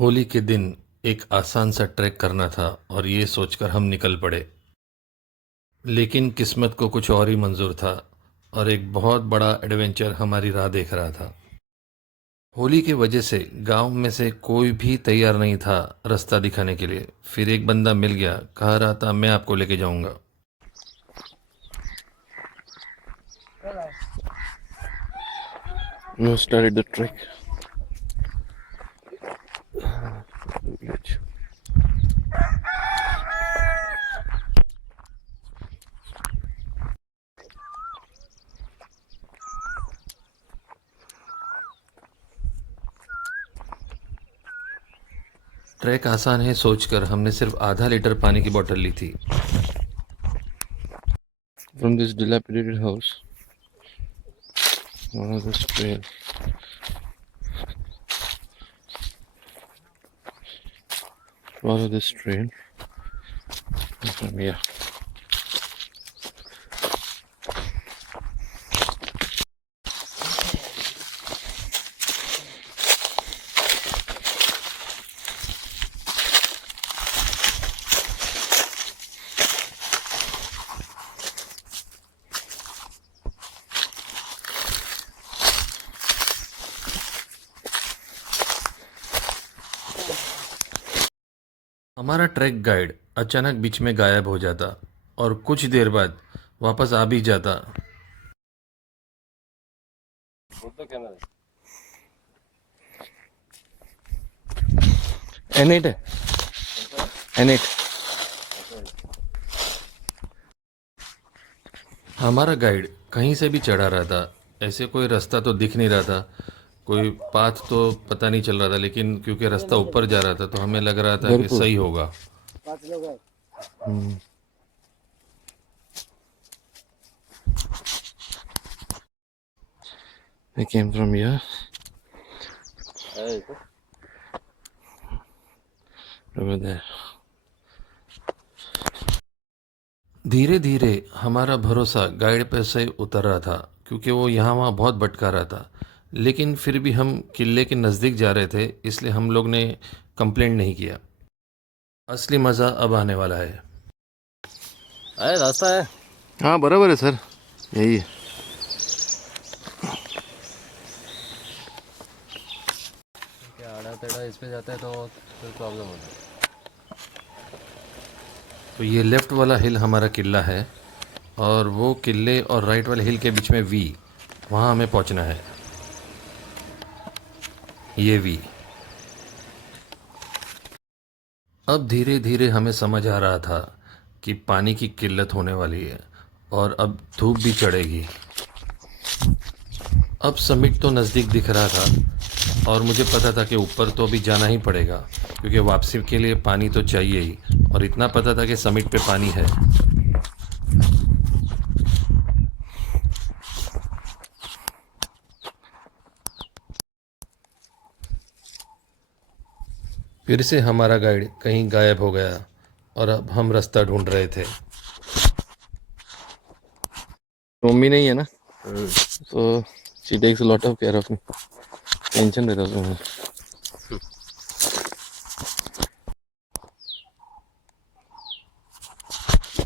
होली के दिन एक आसान सा ट्रैक करना था और ये सोचकर हम निकल पड़े। लेकिन किस्मत को कुछ और ही मंजूर था और एक बहुत बड़ा एडवेंचर हमारी राह देख रहा था। होली की वजह से गांव में से कोई भी तैयार नहीं था रास्ता दिखाने के लिए। फिर एक बंदा मिल गया, कह रहा था मैं आपको लेके जाऊंगा। No, started the trek. Village. Track आसान है सोचकर हमने सिर्फ आधा लीटर पानी की बोतल ली थी। From this dilapidated house, one of this trail. Follow this trail. From here. हमारा ट्रैक गाइड अचानक बीच में गायब हो जाता और कुछ देर बाद वापस आ भी जाता। N8 है N8. हमारा गाइड कहीं से भी चढ़ा रहा था। ऐसे कोई रास्ता तो दिख नहीं रहा था, कोई पाथ तो पता नहीं चल रहा था, लेकिन क्योंकि रास्ता ऊपर जा रहा था तो हमें लग रहा था कि भरपूर. सही होगा। I came from here. Over there. धीरे धीरे हमारा भरोसा गाइड पर से उतर रहा था, क्योंकि वो यहाँ वहाँ बहुत भटका रहा था। लेकिन फिर भी हम किले के नज़दीक जा रहे थे, इसलिए हम लोग ने कंप्लेंट नहीं किया। असली मज़ा अब आने वाला है। अरे रास्ता है। हाँ बराबर है सर, यही है. क्या आड़ा टेढ़ा इस पे जाता है तो फिर प्रॉब्लम होता है। तो ये लेफ़्ट वाला हिल हमारा किला है और वो किले और राइट वाले हिल के बीच में वी, वहाँ हमें पहुँचना है। ये वी। अब धीरे धीरे हमें समझ आ रहा था कि पानी की किल्लत होने वाली है और अब धूप भी चढ़ेगी। अब समिट तो नज़दीक दिख रहा था और मुझे पता था कि ऊपर तो अभी जाना ही पड़ेगा, क्योंकि वापसी के लिए पानी तो चाहिए ही, और इतना पता था कि समिट पे पानी है। फिर से हमारा गाइड कहीं गायब हो गया और अब हम रास्ता ढूंढ रहे थे। मम्मी नहीं है ना, तो she takes a lot of care of me. Tension रहता है उसमें.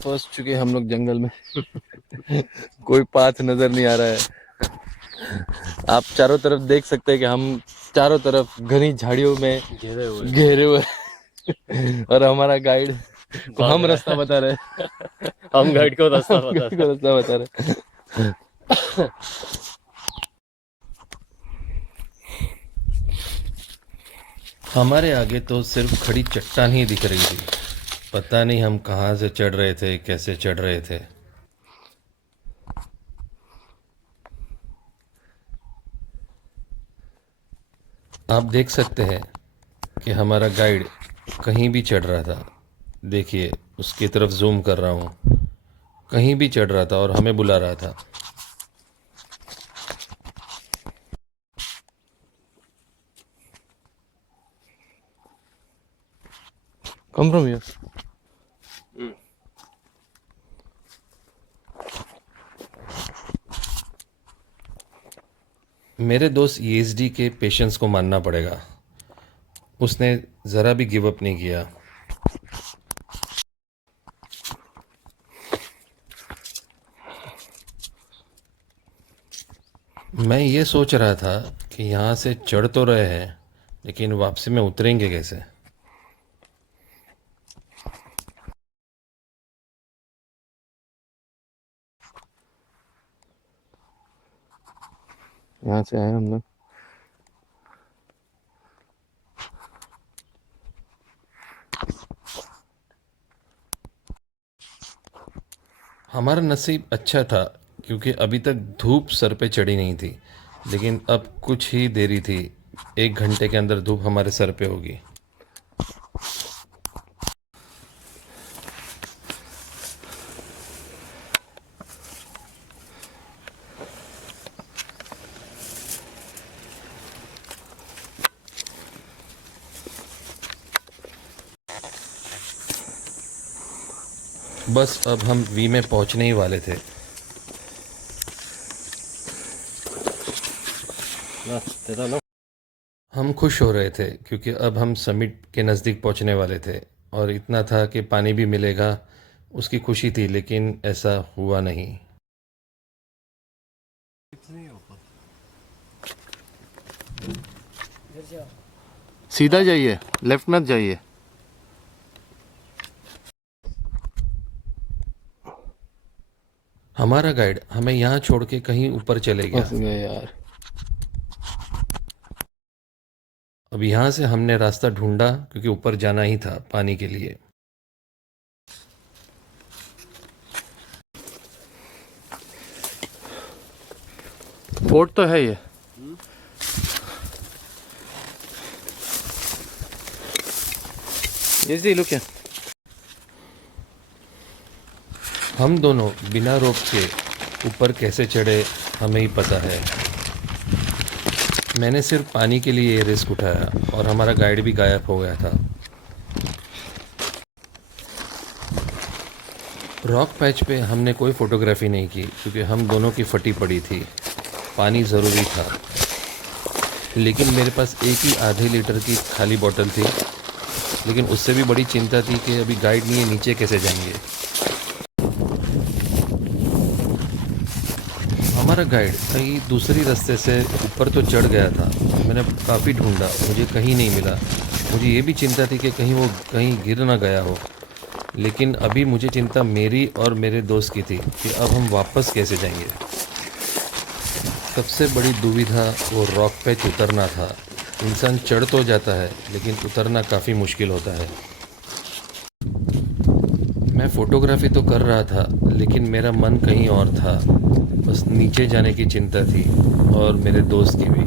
फंस चुके हम लोग जंगल में. कोई पाथ नजर नहीं आ रहा है. आप चारों तरफ देख सकते हैं कि हम चारों तरफ घनी झाड़ियों में घेरे हुए और हमारा गाइड को हम रास्ता बता रहे हैं. हम गाइड को रास्ता हम बता गाइड को रास्ता बता रहे हैं. हमारे आगे तो सिर्फ खड़ी चट्टान ही दिख रही थी। पता नहीं हम कहाँ से चढ़ रहे थे, कैसे चढ़ रहे थे। आप देख सकते हैं कि हमारा गाइड कहीं भी चढ़ रहा था। देखिए, उसकी तरफ जूम कर रहा हूँ, कहीं भी चढ़ रहा था और हमें बुला रहा था। Come from here. मेरे दोस्त ईएसडी के पेशेंस को मानना पड़ेगा। उसने ज़रा भी गिव अप नहीं किया। मैं ये सोच रहा था कि यहाँ से चढ़ तो रहे हैं, लेकिन वापसी में उतरेंगे कैसे। यहाँ से आए हम लोग। हमारा नसीब अच्छा था क्योंकि अभी तक धूप सर पे चढ़ी नहीं थी, लेकिन अब कुछ ही देरी थी, 1 घंटे के अंदर धूप हमारे सर पे होगी। बस अब हम वी में पहुंचने ही वाले थे। हम खुश हो रहे थे क्योंकि अब हम समिट के नज़दीक पहुंचने वाले थे और इतना था कि पानी भी मिलेगा, उसकी खुशी थी, लेकिन ऐसा हुआ नहीं। सीधा जाइए, लेफ्ट मत जाइए। हमारा गाइड हमें यहाँ छोड़ के कहीं ऊपर चले गया। फंस गए यार। अब यहाँ से हमने रास्ता ढूंढा क्योंकि ऊपर जाना ही था पानी के लिए। फोर्ट तो है ये। ये जी लुक है। हम दोनों बिना रोप के ऊपर कैसे चढ़े हमें ही पता है। मैंने सिर्फ पानी के लिए ये रिस्क उठाया और हमारा गाइड भी गायब हो गया था। रॉक पैच पे हमने कोई फ़ोटोग्राफी नहीं की क्योंकि हम दोनों की फटी पड़ी थी। पानी ज़रूरी था, लेकिन मेरे पास एक ही आधे लीटर की खाली बोतल थी। लेकिन उससे भी बड़ी चिंता थी कि अभी गाइड नहीं है, नीचे कैसे जाएंगे। हमारा गाइड कहीं दूसरी रास्ते से ऊपर तो चढ़ गया था। मैंने काफ़ी ढूंढा, मुझे कहीं नहीं मिला। मुझे ये भी चिंता थी कि कहीं वो कहीं गिर ना गया हो। लेकिन अभी मुझे चिंता मेरी और मेरे दोस्त की थी कि अब हम वापस कैसे जाएंगे। सबसे बड़ी दुविधा वो रॉक पैच उतरना था। इंसान चढ़ तो जाता है, लेकिन उतरना काफ़ी मुश्किल होता है। मैं फ़ोटोग्राफी तो कर रहा था, लेकिन मेरा मन कहीं और था। बस नीचे जाने की चिंता थी और मेरे दोस्त की भी।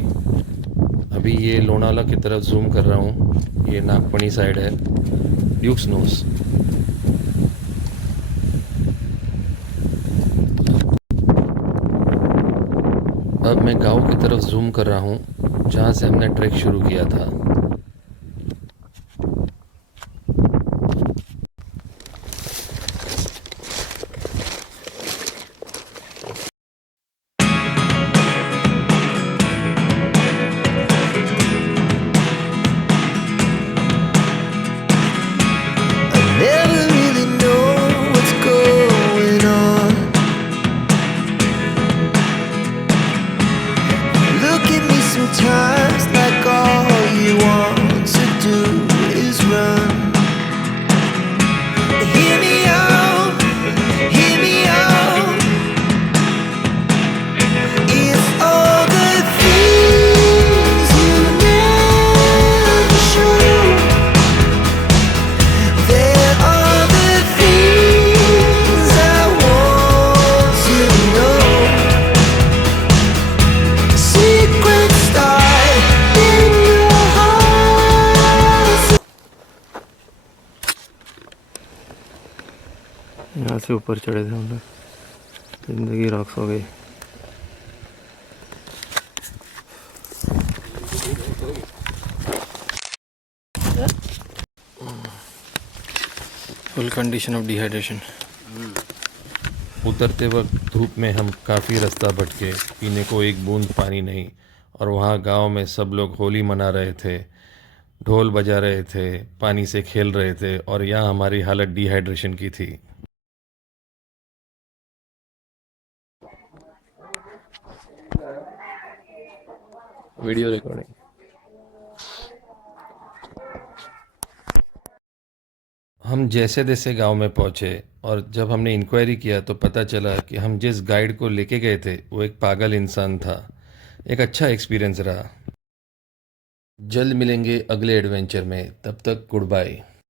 अभी ये लोनावाला की तरफ जूम कर रहा हूँ। ये नागपणी साइड है, ड्यूक्स नोस। अब मैं गांव की तरफ जूम कर रहा हूँ जहाँ से हमने ट्रैक शुरू किया था। Never really know what's going on. Look at me sometimes like all you want to do is run. Hear me out, hear me out. It's all the things you never show. There are the things I want to know. Secrets start in your heart. यहाँ से ऊपर चढ़े थे हम लोग, जिंदगी rocks हो गई। Full condition of dehydration. उतरते वक्त धूप में हम काफ़ी रास्ता भटके, पीने को एक बूंद पानी नहीं। और वहाँ गांव में सब लोग होली मना रहे थे। ढोल बजा रहे थे, पानी से खेल रहे थे और यहाँ हमारी हालत डिहाइड्रेशन की थी। Video recording. हम जैसे तैसे गांव में पहुंचे और जब हमने इंक्वायरी किया तो पता चला कि हम जिस गाइड को लेके गए थे वो एक पागल इंसान था। एक अच्छा एक्सपीरियंस रहा। जल्द मिलेंगे अगले एडवेंचर में, तब तक गुड बाय।